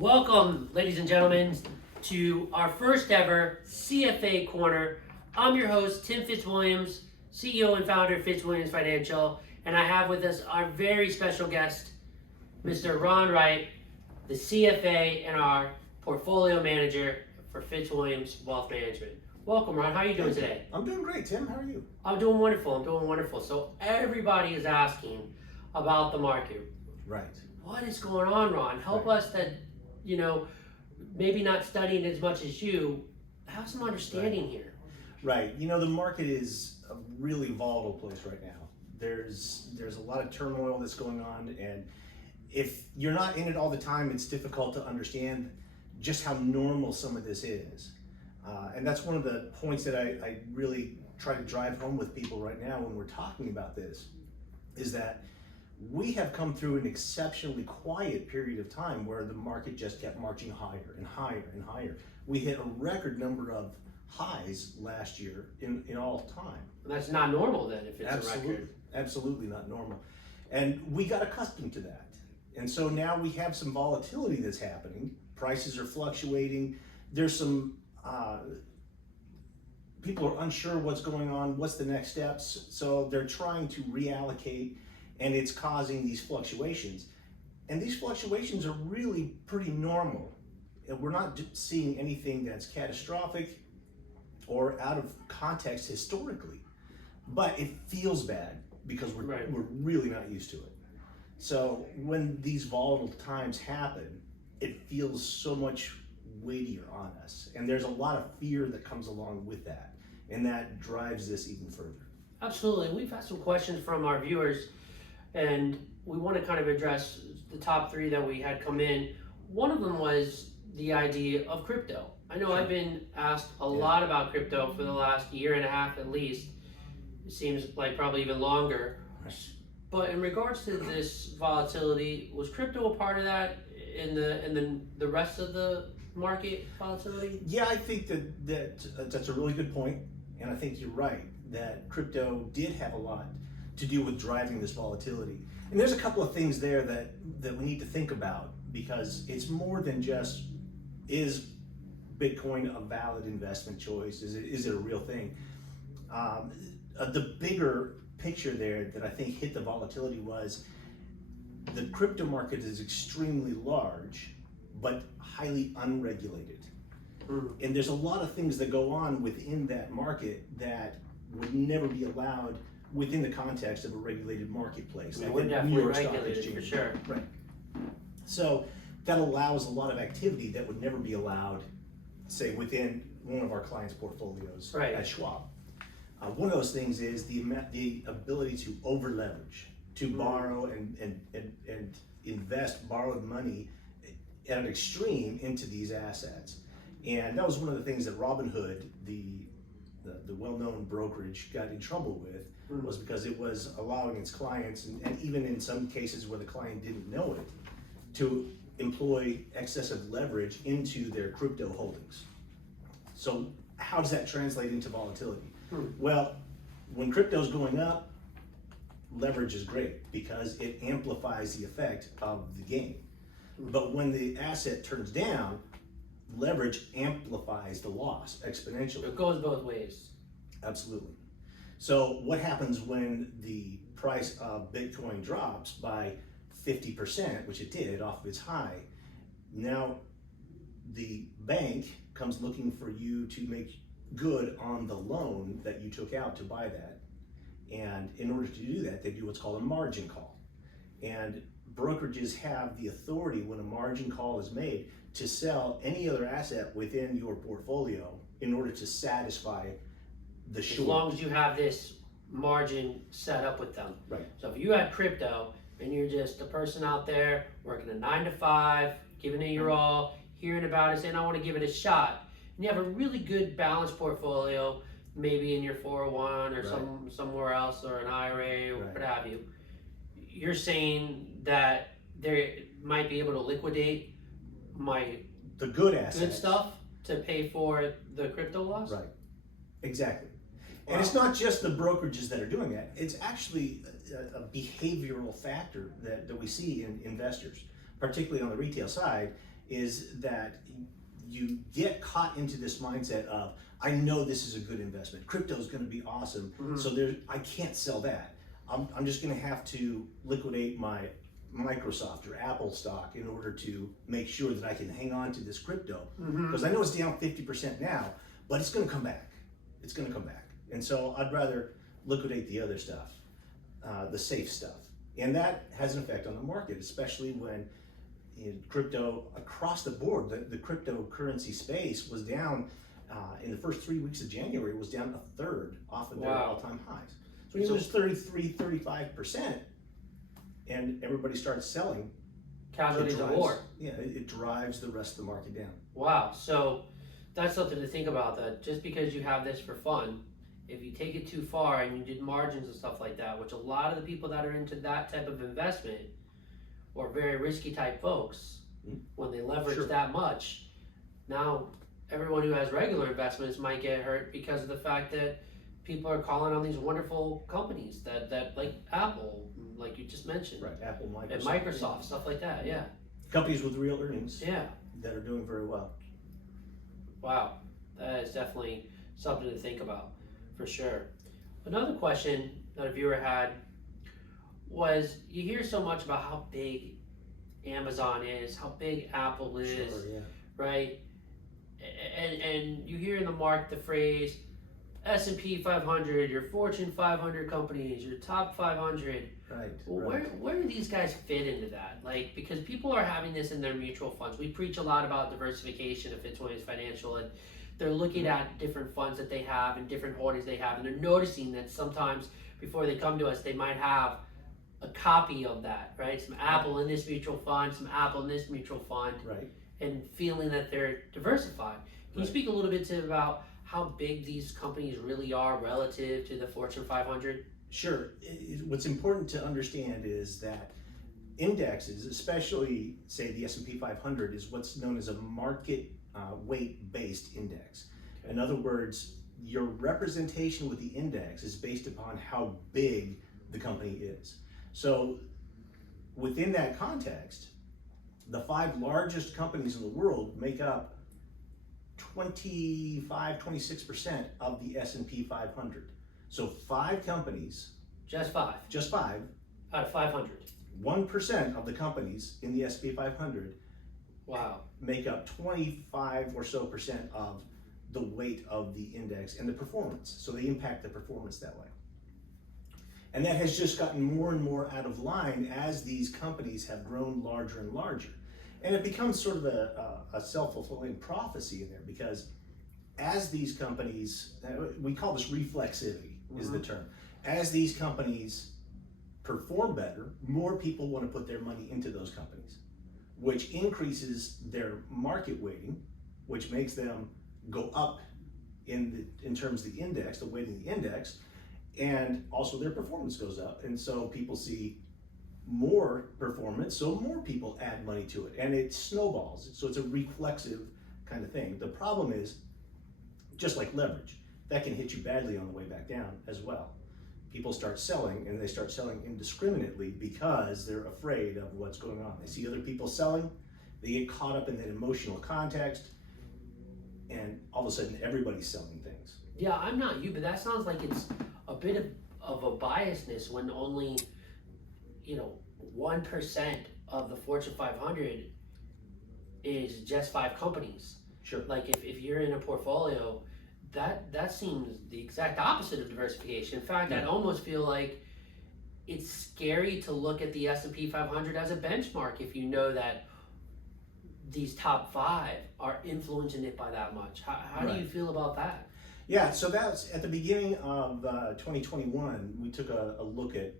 Welcome, ladies and gentlemen, to our first ever CFA Corner. I'm your host, Tim Fitzwilliams, CEO and founder of Fitzwilliams Financial, and I have with us our very special guest, Mr. Ron Wright, the CFA and our portfolio manager for Fitzwilliams Wealth Management. Welcome, Ron. How are you doing today? I'm doing great, Tim. How are you? I'm doing wonderful. So everybody is asking about the market. Right. What is going on, Ron? Help us that, maybe not studying as much as you, have some understanding here. Right. The market is a really volatile place right now. There's a lot of turmoil that's going on, and if you're not in it all the time, it's difficult to understand just how normal some of this is. And that's one of the points that I really try to drive home with people right now when we're talking about this, is that we have come through an exceptionally quiet period of time where the market just kept marching higher and higher and higher. We hit a record number of highs last year in all time. And that's not normal then, if it's a record. Absolutely not normal. And we got accustomed to that. And so now we have some volatility that's happening. Prices are fluctuating. There's some, people are unsure what's going on, what's the next steps. So they're trying to reallocate, and it's causing these fluctuations. And these fluctuations are really pretty normal. And we're not seeing anything that's catastrophic or out of context historically, but it feels bad because we're really not used to it. So when these volatile times happen, it feels so much weightier on us. And there's a lot of fear that comes along with that. And that drives this even further. Absolutely. We've had some questions from our viewers, and we want to kind of address the top three that we had come in. One of them was the idea of crypto. I know I've been asked a lot about crypto for the last year and a half at least. It seems like probably even longer. But in regards to this volatility, was crypto a part of that in the rest of the market volatility? Yeah, I think that's a really good point, and I think you're right that crypto did have a lot to do with driving this volatility. And there's a couple of things there that we need to think about, because it's more than just, is Bitcoin a valid investment choice? Is it a real thing? The bigger picture there that I think hit the volatility was the crypto market is extremely large, but highly unregulated. And there's a lot of things that go on within that market that would never be allowed within the context of a regulated marketplace. Like the New York Stock Exchange. For sure. Right. So that allows a lot of activity that would never be allowed, say, within one of our clients' portfolios at Schwab. One of those things is the ability to over leverage, to borrow and invest borrowed money at an extreme into these assets. And that was one of the things that Robinhood, the well-known brokerage, got in trouble with, was because it was allowing its clients, and even in some cases where the client didn't know it, to employ excessive leverage into their crypto holdings. So how does that translate into volatility? Well, when crypto's going up, leverage is great because it amplifies the effect of the gain. But when the asset turns down, leverage amplifies the loss exponentially. It goes both ways. Absolutely. So what happens when the price of Bitcoin drops by 50%, which it did off of its high? Now the bank comes looking for you to make good on the loan that you took out to buy that. And in order to do that, they do what's called a margin call. And brokerages have the authority, when a margin call is made, to sell any other asset within your portfolio in order to satisfy the short. As long as you have this margin set up with them. Right. So if you had crypto and you're just a person out there working a 9 to 5, giving it your all, hearing about it, saying I want to give it a shot, and you have a really good balanced portfolio, maybe in your 401 or somewhere else, or an IRA or what have you, you're saying that they might be able to liquidate the good assets, good stuff, to pay for the crypto loss? Right. Exactly. Wow. And it's not just the brokerages that are doing that. It's actually a behavioral factor that we see in investors, particularly on the retail side, is that you get caught into this mindset of, I know this is a good investment. Crypto is going to be awesome. So I can't sell that. I'm just going to have to liquidate my Microsoft or Apple stock in order to make sure that I can hang on to this crypto, because I know it's down 50% now, but it's going to come back. It's going to come back. And so I'd rather liquidate the other stuff, the safe stuff. And that has an effect on the market, especially when crypto across the board, the cryptocurrency space was down in the first 3 weeks of January, it was down a third off of their all-time highs. So it was 33, 35%, and everybody starts selling. Casualties of war. Yeah, it drives the rest of the market down. Wow, so that's something to think about, that just because you have this for fun, if you take it too far and you did margins and stuff like that, which a lot of the people that are into that type of investment or very risky type folks, when they leverage that much, now everyone who has regular investments might get hurt because of the fact that people are calling on these wonderful companies that like Apple, like you just mentioned. Right, Apple, Microsoft. And Microsoft, stuff like that, yeah. Companies with real earnings. Yeah. That are doing very well. Wow, that is definitely something to think about, for sure. Another question that a viewer had was, you hear so much about how big Amazon is, how big Apple is, right? And you hear in the market the phrase S&P 500, your Fortune 500 companies, your top 500. Right. Well, where do these guys fit into that? Like, because people are having this in their mutual funds. We preach a lot about diversification at Fitzwilliams Financial, and they're looking at different funds that they have and different holdings they have, and they're noticing that sometimes before they come to us, they might have a copy of that, right? Some Apple in this mutual fund, some Apple in this mutual fund, right? And feeling that they're diversified. Can you speak a little bit about how big these companies really are relative to the Fortune 500? Sure. What's important to understand is that indexes, especially say the S&P 500, is what's known as a market weight-based index. In other words, your representation with the index is based upon how big the company is. So within that context, the 5 largest companies in the world make up 26% of the S&P 500. So 5 companies. Just 5? Just 5. Out of 500. 1% of the companies in the S&P 500 make up 25 or so % of the weight of the index and the performance. So they impact the performance that way. And that has just gotten more and more out of line as these companies have grown larger and larger. And it becomes sort of a self-fulfilling prophecy in there, because as these companies, we call this reflexivity is the term. As these companies perform better, more people want to put their money into those companies, which increases their market weighting, which makes them go up in terms of the index, the weighting of the index, and also their performance goes up. And so people see more performance, so more people add money to it, and it snowballs. So it's a reflexive kind of thing. The problem is, just like leverage, that can hit you badly on the way back down as well. People start selling, and they start selling indiscriminately because they're afraid of what's going on. They see other people selling, they get caught up in that emotional context, and all of a sudden everybody's selling things. Yeah, I'm not you, but that sounds like it's a bit of a biasness when only 1% of the Fortune 500 is just 5 companies. Sure. Like if you're in a portfolio, that seems the exact opposite of diversification. In fact, I'd almost feel like it's scary to look at the S&P 500 as a benchmark if you know that these top 5 are influencing it by that much. How do you feel about that? Yeah, so that's at the beginning of 2021. We took a look at it.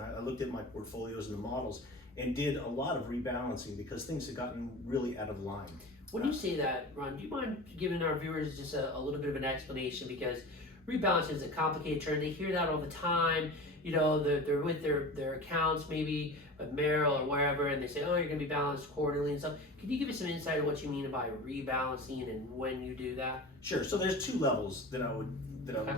I looked at my portfolios and the models and did a lot of rebalancing because things had gotten really out of line. When you say that, Ron, do you mind giving our viewers just a little bit of an explanation? Because rebalancing is a complicated term. They hear that all the time. They're with their accounts, maybe with Merrill or wherever, and they say, oh, you're going to be balanced quarterly and stuff. Can you give us some insight on what you mean by rebalancing and when you do that? Sure. So there's 2 levels that I would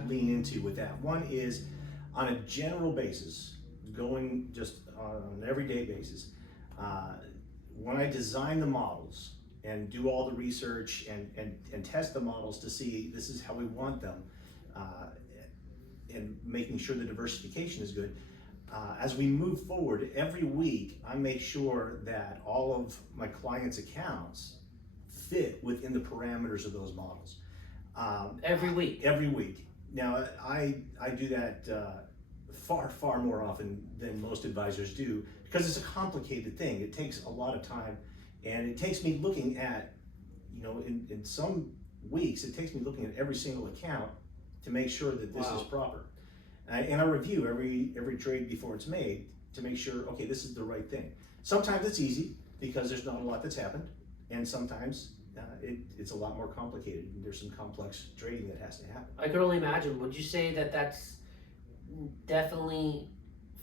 lean into with that. One is on a general basis, going just on an everyday basis. When I design the models, and do all the research and test the models to see this is how we want them, and making sure the diversification is good. As we move forward, every week I make sure that all of my clients' accounts fit within the parameters of those models. Every week? Every week. Now, I do that far more often than most advisors do, because it's a complicated thing. It takes a lot of time, and it takes me looking at, in some weeks, it takes me looking at every single account to make sure that this is proper. And I review every trade before it's made to make sure, okay, this is the right thing. Sometimes it's easy because there's not a lot that's happened, and sometimes it's a lot more complicated, and there's some complex trading that has to happen. I could only imagine. Would you say that that's definitely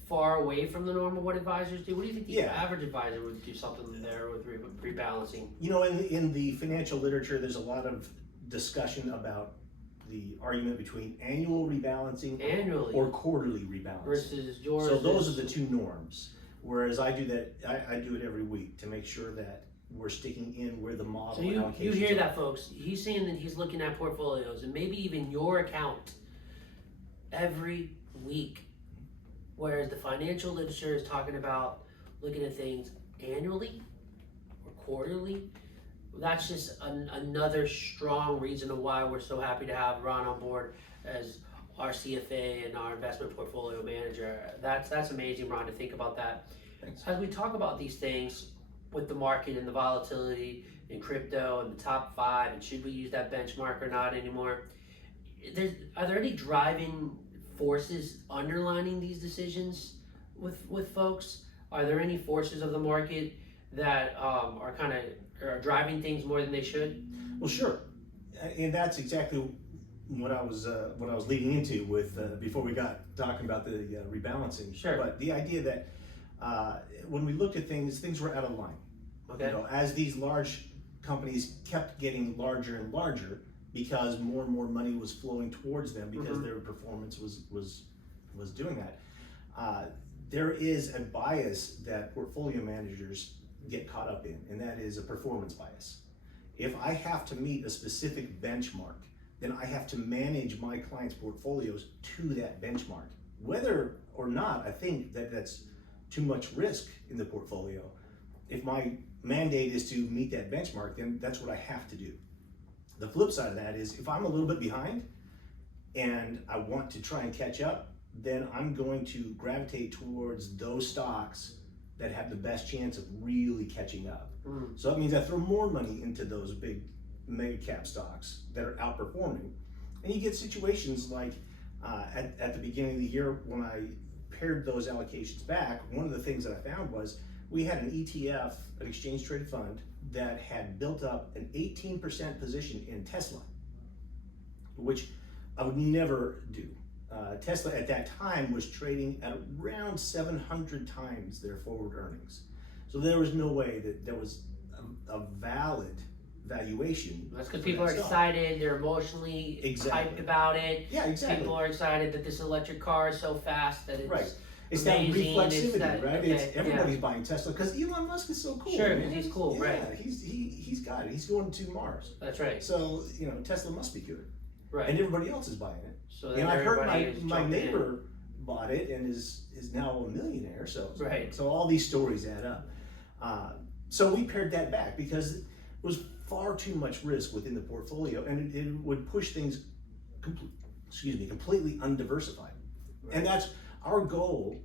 far away from the normal what advisors do? What do you think the average advisor would do something there with rebalancing? In the financial literature, there's a lot of discussion about the argument between annual rebalancing or quarterly rebalancing versus yours. So those are the two norms. Whereas I do that, I do it every week to make sure that we're sticking in where the model allocations So you hear that, folks. He's saying that he's looking at portfolios and maybe even your account every week. Whereas the financial literature is talking about looking at things annually or quarterly. That's just another strong reason of why we're so happy to have Ron on board as our CFA and our investment portfolio manager. That's amazing, Ron, to think about that. Thanks. As we talk about these things with the market and the volatility in crypto and the top 5, and should we use that benchmark or not anymore, are there any driving forces underlining these decisions with folks? Are there any forces of the market that are kind of driving things more than they should? Well, sure, and that's exactly what I was leading into with before we got talking about the rebalancing. Sure. But the idea that when we looked at things were out of line. Okay. As these large companies kept getting larger and larger because more and more money was flowing towards them because their performance was doing that. There is a bias that portfolio managers get caught up in, and that is a performance bias. If I have to meet a specific benchmark, then I have to manage my clients' portfolios to that benchmark. Whether or not I think that that's too much risk in the portfolio, if my mandate is to meet that benchmark, then that's what I have to do. The flip side of that is if I'm a little bit behind and I want to try and catch up, then I'm going to gravitate towards those stocks that have the best chance of really catching up. So that means I throw more money into those big mega cap stocks that are outperforming. And you get situations like at the beginning of the year when I pared those allocations back, one of the things that I found was we had an ETF, an exchange traded fund, that had built up an 18% position in Tesla, which I would never do. Tesla at that time was trading at around 700 times their forward earnings. So there was no way that there was a valid valuation. That's because people are excited, they're emotionally hyped about it. Yeah, exactly. People are excited that this electric car is so fast that it's It's amazing. that reflexivity, right? Okay, It's everybody's buying Tesla because Elon Musk is so cool. Sure, man. because he's cool, right? He's got it. He's going to Mars. That's right. So Tesla must be good, right? And everybody else is buying it. So and I heard my neighbor bought it and is now a millionaire. So all these stories add up. So we pared that back because it was far too much risk within the portfolio, and it would push things completely undiversified. Right. And that's our goal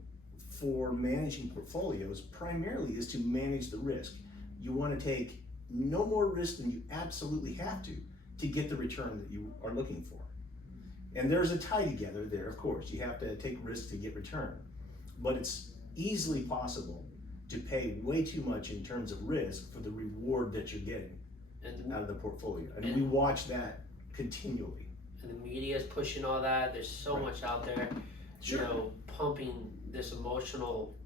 for managing portfolios. Primarily is to manage the risk. You want to take no more risk than you absolutely have to get the return that you are looking for. And there's a tie together there, of course. You have to take risk to get return, but it's easily possible to pay way too much in terms of risk for the reward that you're getting out of the portfolio. And we watch that continually. And the media is pushing all that. There's so much out there, pumping this emotional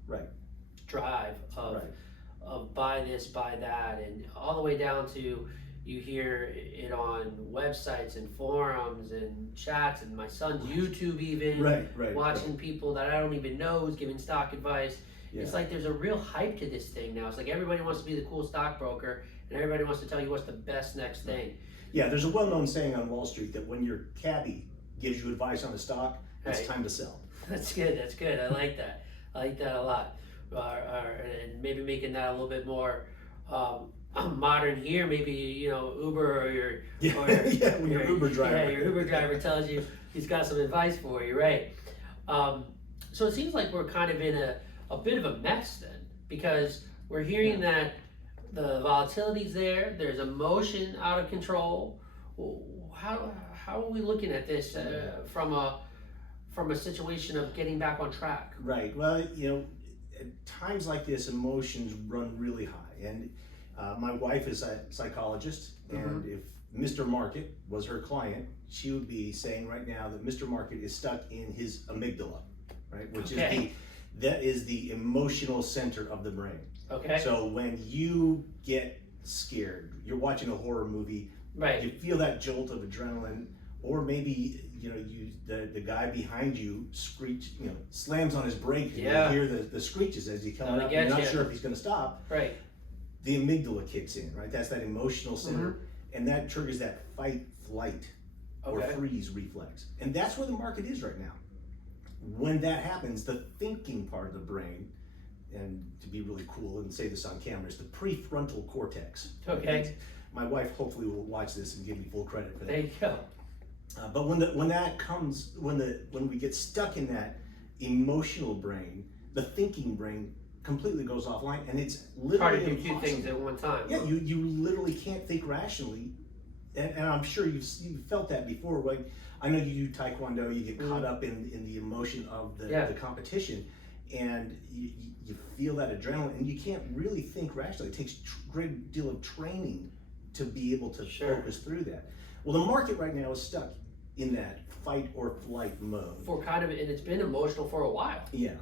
drive of buy this, buy that, and all the way down to you hear it on websites and forums and chats and my son's YouTube even, watching people that I don't even know who's giving stock advice. Yeah. It's like there's a real hype to this thing now. It's like everybody wants to be the cool stockbroker, and everybody wants to tell you what's the best next thing. Yeah, there's a well-known saying on Wall Street that when your caddy gives you advice on a stock, it's time to sell. That's good. That's good. I like that. I like that a lot. And maybe making that a little bit more modern here. Maybe Uber or your when your Uber driver. Yeah, your Uber driver tells you he's got some advice for you, right? So it seems like we're kind of in a bit of a mess then, because we're hearing that the volatility's there. There's emotion out of control. How are we looking at this from a situation of getting back on track? Right. Well, at times like this, emotions run really high. And my wife is a psychologist, and if Mr. Market was her client, she would be saying right now that Mr. Market is stuck in his amygdala, right? Which is the emotional center of the brain. Okay. So when you get scared, you're watching a horror movie, right? You feel that jolt of adrenaline, or maybe the guy behind you slams on his brake, and you hear the screeches as he comes up. You're not sure if he's going to stop. Right. The amygdala kicks in, right? That's that emotional center, and that triggers that fight, flight, or freeze reflex, and that's where the market is right now. When that happens, the thinking part of the brain, and to be really cool and say this on camera, is the prefrontal cortex. Okay. And my wife hopefully will watch this and give me full credit for that. There you go. But when we get stuck in that emotional brain, the thinking brain completely goes offline, and it's literally hard to do two things at one time. Yeah, you literally can't think rationally, and I'm sure you've felt that before. Like, I know you do Taekwondo, you get caught up in the emotion of the competition, and you feel that adrenaline, and you can't really think rationally. It takes a great deal of training to be able to focus through that. Well, the market right now is stuck in that fight or flight mode. And it's been emotional for a while. Yeah.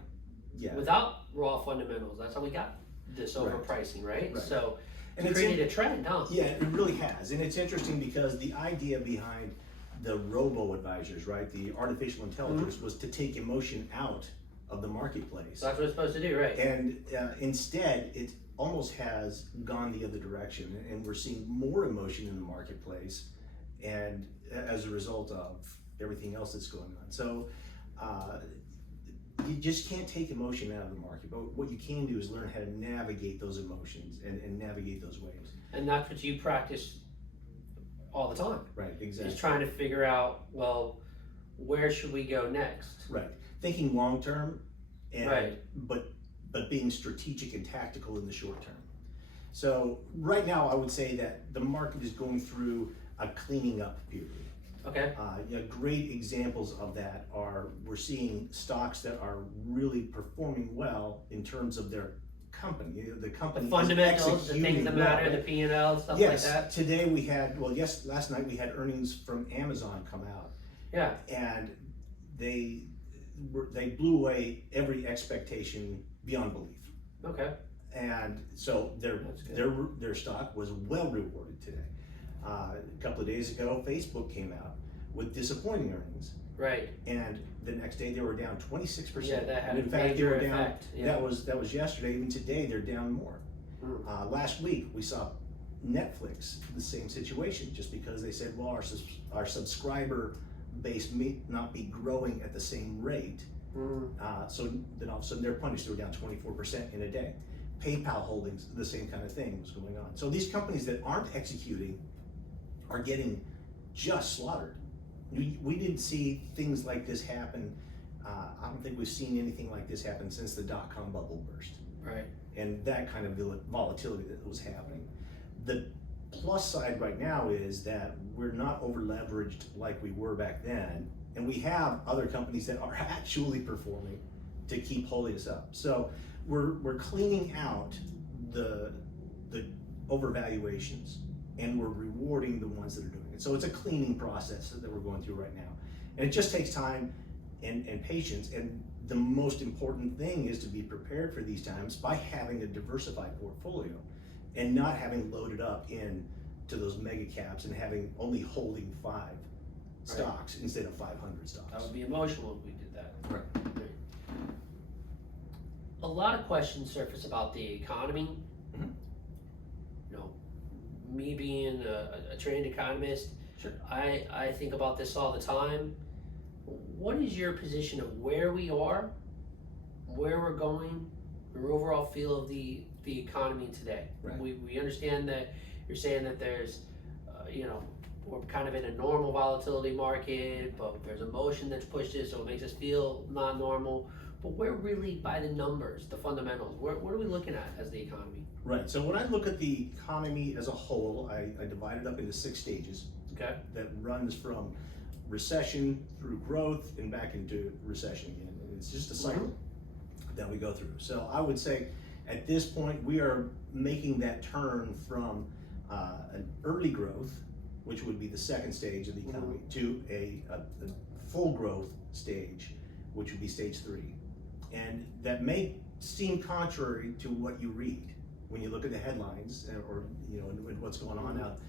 Without raw fundamentals, that's how we got this overpricing, right? So and it's created a trend, huh? Yeah, it really has, and it's interesting because the idea behind the robo-advisors, right, the artificial intelligence, was to take emotion out of the marketplace. So that's what it's supposed to do, right? And instead, it almost has gone the other direction, and we're seeing more emotion in the marketplace, and as a result of everything else that's going on. So you just can't take emotion out of the market, but what you can do is learn how to navigate those emotions and navigate those waves. And that's what you practice all the time. Right, exactly. Is trying to figure out, well, where should we go next? Right, thinking long term, and but being strategic and tactical in the short term. So right now, I would say that the market is going through a cleaning up period. Okay. Great examples of that are, we're seeing stocks that are really performing well in terms of their company. The company, the fundamentals, the things that matter, the P&L, stuff like that. Yes, today we had, last night we had earnings from Amazon come out. Yeah. And they blew away every expectation beyond belief. Okay. And so their stock was well rewarded today. A couple of days ago, Facebook came out with disappointing earnings. Right. And the next day they were down 26%. Yeah, that had and in a fact, major they were down, effect. Yeah. That was yesterday. Even today, they're down more. Last week, we saw Netflix, the same situation, just because they said, well, our subscriber base may not be growing at the same rate. So then all of a sudden they're punished. They were down 24% in a day. PayPal Holdings, the same kind of thing was going on. So these companies that aren't executing are getting just slaughtered. We didn't see things like this happen. I don't think we've seen anything like this happen since the dot-com bubble burst. Right. And that kind of volatility that was happening. The plus side right now is that we're not over leveraged like we were back then, and we have other companies that are actually performing to keep holding us up. So we're cleaning out the overvaluations, and we're rewarding the ones that are doing it. So it's a cleaning process that we're going through right now. And it just takes time and patience. And the most important thing is to be prepared for these times by having a diversified portfolio and not having loaded up into those mega caps and having only holding 5 stocks instead of 500 stocks. That would be emotional if we did that. Right. A lot of questions surface about the economy. me being a trained economist, Sure. I think about this all the time. What is your position of where we are, where we're going, your overall feel of the economy today? Right. We understand that you're saying that there's, we're kind of in a normal volatility market, but there's emotion that's pushed it, so it makes us feel not normal. But where really, by the numbers, the fundamentals, what are we looking at as the economy? Right. So when I look at the economy as a whole, I divide it up into 6 stages. Okay. That runs from recession through growth and back into recession again. And it's just a cycle that we go through. So I would say at this point we are making that turn from an early growth, which would be the 2nd stage of the economy, to a full growth stage, which would be stage 3. And that may seem contrary to what you read when you look at the headlines or and what's going on out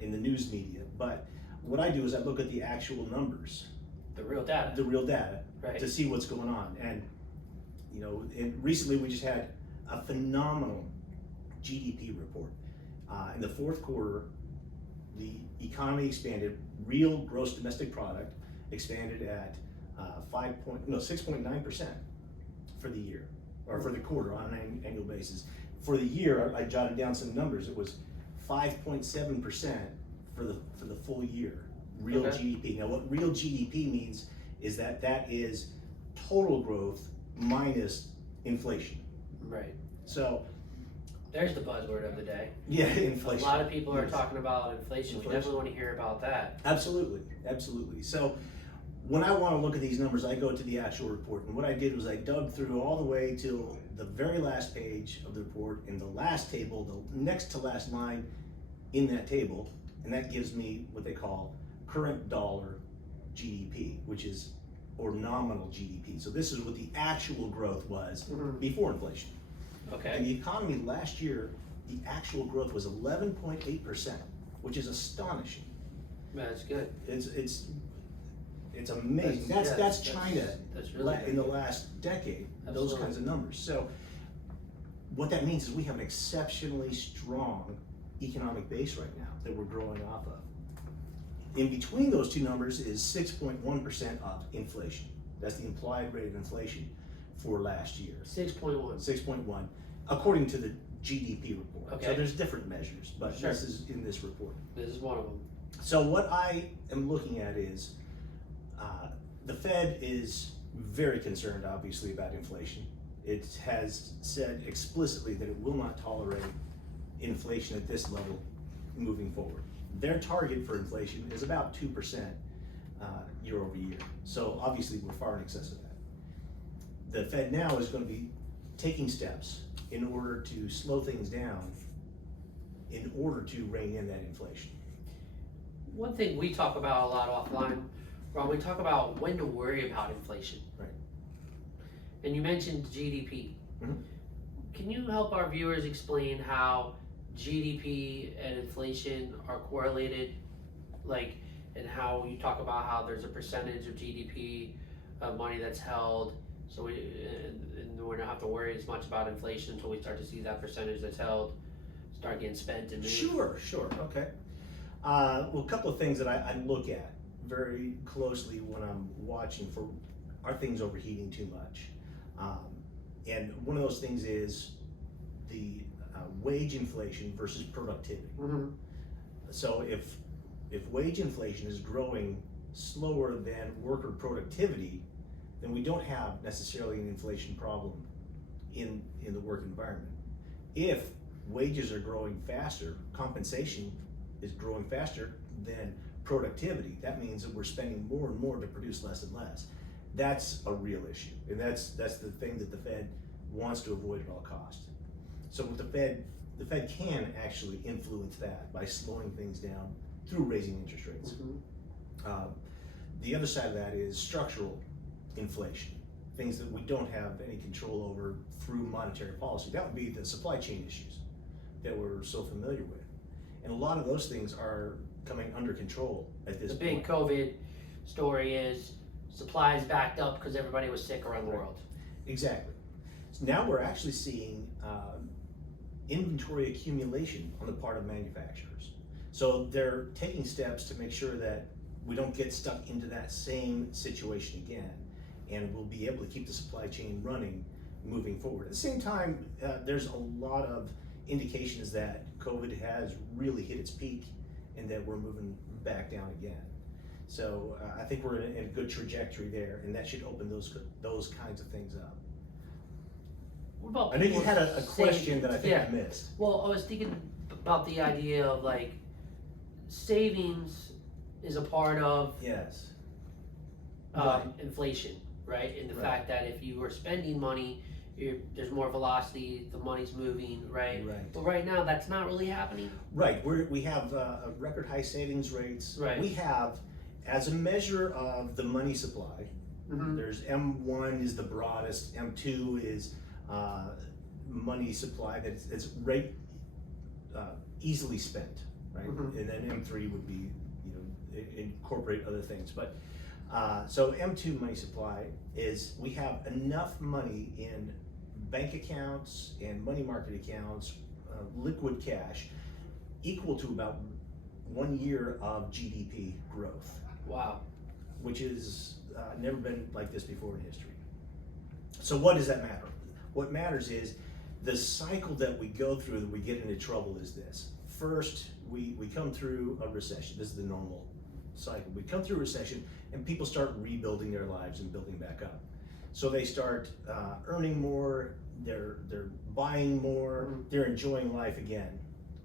in the news media. But what I do is I look at the actual numbers, the real data, right, to see what's going on. And and recently we just had a phenomenal GDP report. In the 4th quarter, the economy expanded. Real gross domestic product expanded at 6.9% for the year, or for the quarter on an annual basis. For the year, I jotted down some numbers. It was 5.7% for the full year, real GDP. Now, what real GDP means is that is total growth minus inflation. Right. So there's the buzzword of the day. Yeah, inflation. A lot of people are talking about inflation. We definitely want to hear about that. Absolutely, absolutely. So when I want to look at these numbers, I go to the actual report. And what I did was I dug through all the way till the very last page of the report, in the last table, the next to last line in that table, and that gives me what they call current dollar GDP, or nominal GDP. So this is what the actual growth was before inflation. Okay. And the economy last year, the actual growth was 11.8%, which is astonishing. That's good. It's amazing. That's China that's really in the last decade. Absolutely. Those kinds of numbers. So what that means is we have an exceptionally strong economic base right now that we're growing off of. In between those two numbers is 6.1% up inflation. That's the implied rate of inflation for last year. 6.1. 6.1, according to the GDP report. Okay. So there's different measures, but Sure. this is in this report. This is one of them. So what I am looking at is the Fed is very concerned, obviously, about inflation. It has said explicitly that it will not tolerate inflation at this level moving forward. Their target for inflation is about 2% year over year. So obviously we're far in excess of that. The Fed now is going to be taking steps in order to slow things down in order to rein in that inflation. One thing we talk about a lot offline, Ron, we talk about when to worry about inflation. Right. And you mentioned GDP. Can you help our viewers explain how GDP and inflation are correlated? And how you talk about how there's a percentage of GDP money that's held, so we don't have to worry as much about inflation until we start to see that percentage that's held start getting spent and moved. Sure, okay. Well, a couple of things that I look at very closely when I'm watching for, are things overheating too much? And one of those things is the wage inflation versus productivity. So if wage inflation is growing slower than worker productivity, then we don't have necessarily an inflation problem in the work environment. If wages are growing faster, compensation is growing faster than productivity, that means that we're spending more and more to produce less and less. That's a real issue, and that's the thing that the Fed wants to avoid at all costs. So with the Fed can actually influence that by slowing things down through raising interest rates. The other side of that is structural inflation, things that we don't have any control over through monetary policy. That would be the supply chain issues that we're so familiar with. And a lot of those things are coming under control at this point. The big COVID story is supplies backed up because everybody was sick around the world. Exactly. So now we're actually seeing inventory accumulation on the part of manufacturers. So they're taking steps to make sure that we don't get stuck into that same situation again, and we'll be able to keep the supply chain running moving forward. At the same time, there's a lot of indications that COVID has really hit its peak and that we're moving back down again. So I think we're in a good trajectory there, and that should open those kinds of things up. What about I know you had a people's question that I think savings? I missed. Well, I was thinking about the idea of like savings is a part of Yes. Right. inflation, right? And the Right. fact that if you are spending money, there's more velocity, the money's moving, right? Right. But right now, that's not really happening. Right, we have a record high savings rates. Right. We have, as a measure of the money supply, Mm-hmm. there's M1 is the broadest, M2 is money supply that's rate easily spent, right? Mhm. And then M3 would be, incorporate other things. But so M2 money supply is we have enough money in bank accounts and money market accounts, liquid cash, equal to about 1 year of GDP growth, Wow. which is never been like this before in history. So what does that matter? What matters is the cycle that we go through that we get into trouble is this. First, we come through a recession. This is the normal cycle. We come through a recession and people start rebuilding their lives and building back up. So they start earning more, they're buying more, Mhm. they're enjoying life again.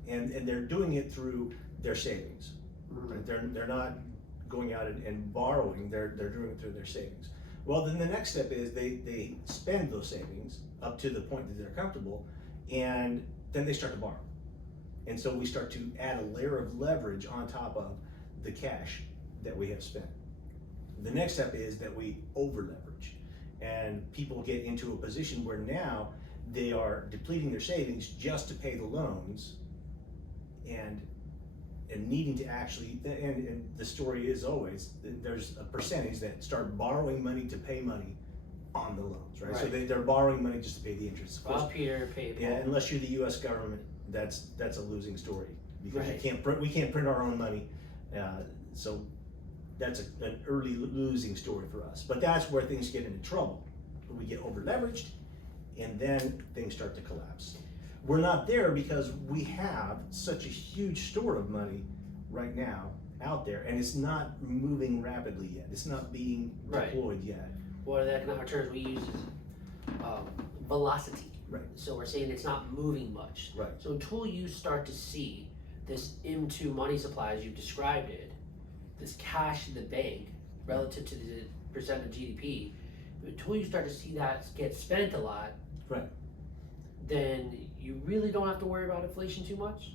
And they're doing it through their savings. Mhm. Right? They're not going out and borrowing, they're doing it through their savings. Well, then the next step is they spend those savings up to the point that they're comfortable, and then they start to borrow. And so we start to add a layer of leverage on top of the cash that we have spent. The next step is that we over leverage, and people get into a position where now they are depleting their savings just to pay the loans, and needing to actually, and the story is always, there's a percentage that start borrowing money to pay money on the loans, right? So Right. they're borrowing money just to pay the interest. Of course, Bob Peter, pay Paul. yeah, unless you're the U.S. government, that's a losing story, because Right. we can't print our own money, so that's an early losing story for us. But that's where things get into trouble. We get over leveraged, and then things start to collapse. We're not there because we have such a huge store of money right now out there, and it's not moving rapidly yet. It's not being Right. deployed yet. One of the economic terms we use is velocity. Right. So we're saying it's not moving much. Right. So until you start to see this M2 money supply, as you described it, this cash in the bank relative to the percent of GDP, until you start to see that get spent a lot, Right. then you really don't have to worry about inflation too much.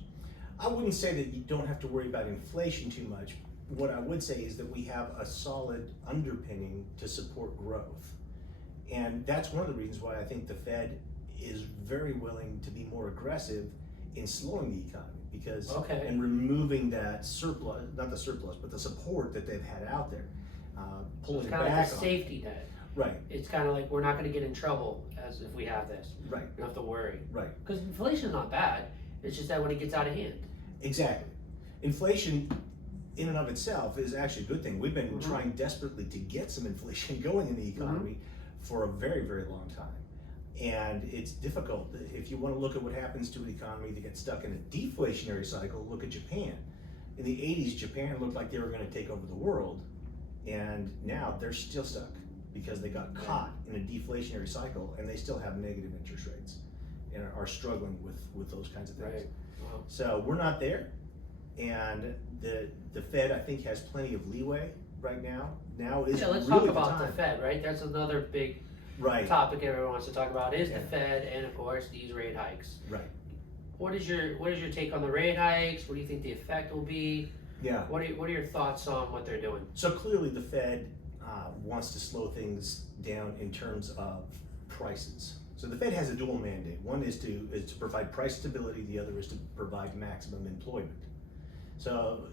I wouldn't say that you don't have to worry about inflation too much. What I would say is that we have a solid underpinning to support growth. And that's one of the reasons why I think the Fed is very willing to be more aggressive in slowing the economy, because Okay. and removing that surplus, not the surplus, but the support that they've had out there, pulling It's it kind of back like a on. safety net. Right, It's kind of like we're not going to get in trouble as if we have this. right, You don't have to worry. right. Because inflation's not bad. It's just that when it gets out of hand. Exactly. Inflation in and of itself is actually a good thing. We've been Mhm. trying desperately to get some inflation going in the economy for a very, very long time. And it's difficult. If you want to look at what happens to an economy that gets stuck in a deflationary cycle, look at Japan. In the 80s, Japan looked like they were going to take over the world, and now they're still stuck because they got caught in a deflationary cycle, and they still have negative interest rates and are struggling with those kinds of things. Right. Wow. So we're not there, and the Fed, I think, has plenty of leeway right now. Now is Yeah, let's really talk about the the time. Fed, right? That's another big Right, topic everyone wants to talk about is Yeah. the Fed and of course these rate hikes. right. What is your take on the rate hikes? What do you think the effect will be? Yeah. What are your thoughts on what they're doing? So clearly, the Fed wants to slow things down in terms of prices. So the Fed has a dual mandate. One is to provide price stability. The other is to provide maximum employment. So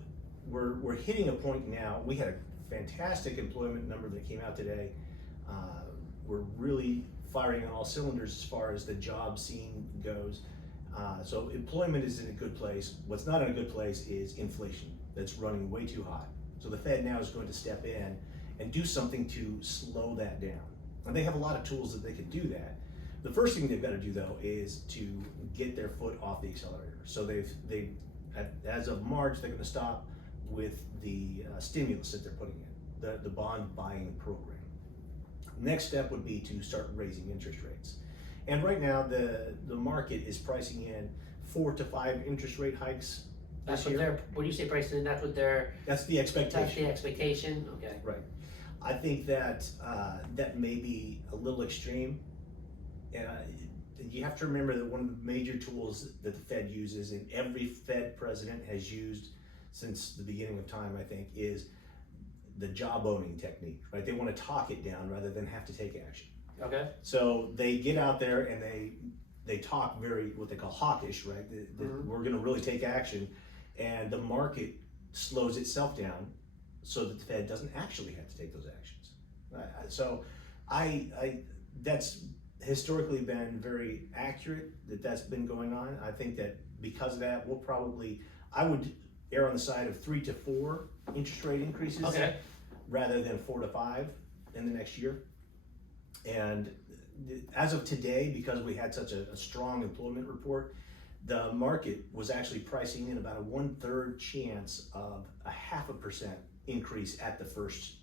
we're hitting a point now. We had a fantastic employment number that came out today. We're really firing on all cylinders as far as the job scene goes. So employment is in a good place. What's not in a good place is inflation that's running way too high. So the Fed now is going to step in and do something to slow that down. And they have a lot of tools that they can do that. The first thing they've got to do though is to get their foot off the accelerator. So as of March, they're going to stop with the stimulus that they're putting in, the bond buying program. Next step would be to start raising interest rates. And right now, the market is pricing in 4 to 5 interest rate hikes That's this what year. they're, when you say pricing, that's what they're, That's the expectation. that's the expectation, okay. Right. I think that that may be a little extreme. And you have to remember that one of the major tools that the Fed uses, and every Fed president has used since the beginning of time, I think, is the job owning technique, right? They want to talk it down rather than have to take action. Okay. So they get out there and they talk very, what they call hawkish, right? We're going to really take action, and the market slows itself down so that the Fed doesn't actually have to take those actions. So that's historically been very accurate that's been going on. I think that because of that, I would err on the side of 3 to 4 interest rate increases, Okay. rather than 4 to 5 in the next year. And as of today, because we had such a strong employment report, the market was actually pricing in about a 1/3 chance of a 0.5% increase at the first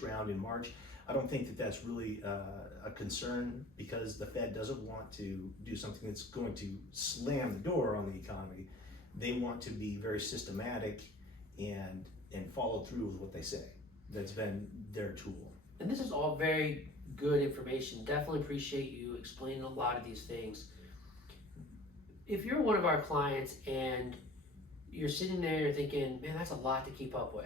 round in March. I don't think that that's really a concern, because the Fed doesn't want to do something that's going to slam the door on the economy. They want to be very systematic and follow through with what they say. That's been their tool. And this is all very good information. Definitely appreciate you explaining a lot of these things. If you're one of our clients and you're sitting there thinking, man, that's a lot to keep up with.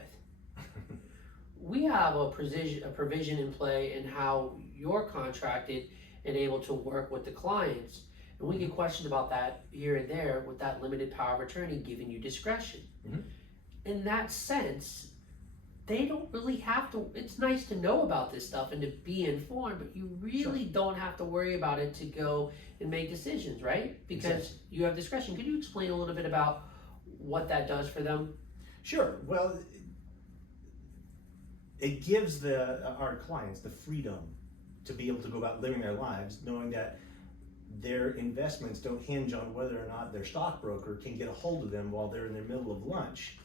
We have a provision in play in how you're contracted and able to work with the clients. And we get questioned about that here and there with that limited power of attorney giving you discretion. Mm-hmm. In that sense, they don't really have to, it's nice to know about this stuff and to be informed, but you really don't have to worry about it to go and make decisions, right? Because Exactly. you have discretion. Could you explain a little bit about what that does for them? Sure. Well, it gives our clients the freedom to be able to go about living their lives, knowing that their investments don't hinge on whether or not their stockbroker can get a hold of them while they're in the middle of lunch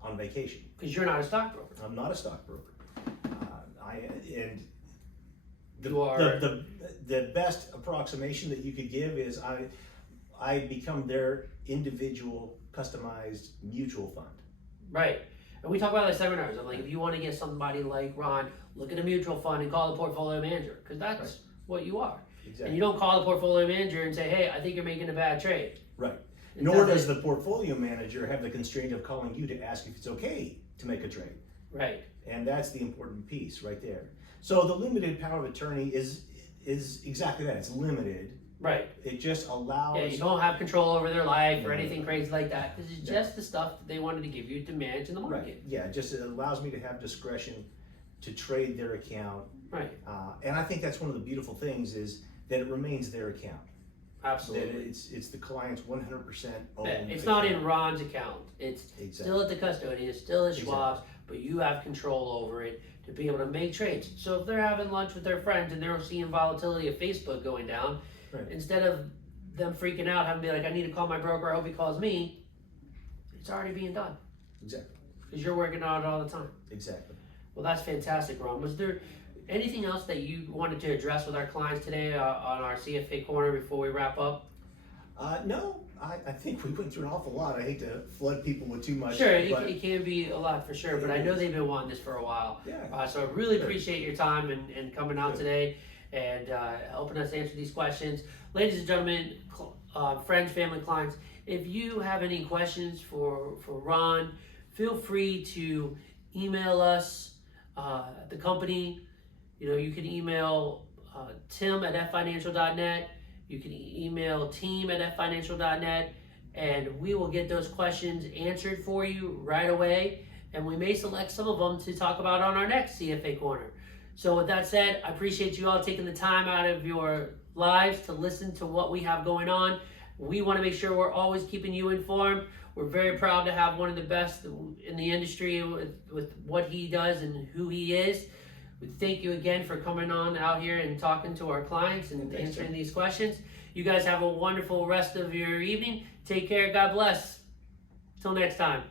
on vacation. Because you're not a stockbroker. I'm not a stockbroker. The best approximation that you could give is I become their individual customized mutual fund. Right. And we talk about like seminars. I'm like, if you want to get somebody like Ron, look at a mutual fund and call the portfolio manager, because that's what you are. Exactly. And you don't call the portfolio manager and say, hey, I think you're making a bad trade. Right. Nor does the portfolio manager have the constraint of calling you to ask if it's okay to make a trade. Right. And that's the important piece right there. So the limited power of attorney is exactly that. It's limited. Right. It just allows. Yeah, you don't have control over their life or anything crazy like that. This is just the stuff that they wanted to give you to manage in the market. Right. Yeah, it allows me to have discretion to trade their account. Right. And I think that's one of the beautiful things is that it remains their account. Absolutely. That it's the client's 100% owned. It's not in Ron's account. It's still at the custodian. It's still at Schwab's, but you have control over it to be able to make trades. So if they're having lunch with their friends and they're seeing volatility of Facebook going down, instead of them freaking out, having to be like, I need to call my broker, I hope he calls me, it's already being done. Exactly. Because you're working on it all the time. Exactly. Well, that's fantastic, Ron. Was there anything else that you wanted to address with our clients today on our CFA Corner before we wrap up? No, I think we went through an awful lot. I hate to flood people with too much. Sure, it can be a lot for sure, but I know they've been wanting this for a while. Yeah. So I really appreciate your time and coming out today and helping us answer these questions. Ladies and gentlemen, friends, family, clients, if you have any questions for Ron, feel free to email us at the company. You know, you can email tim@ffinancial.net. You can email team@ffinancial.net, and we will get those questions answered for you right away. And we may select some of them to talk about on our next CFA Corner. So with that said, I appreciate you all taking the time out of your lives to listen to what we have going on. We want to make sure we're always keeping you informed. We're very proud to have one of the best in the industry with what he does and who he is. We thank you again for coming on out here and talking to our clients and answering these questions. You guys have a wonderful rest of your evening. Take care. God bless. Till next time.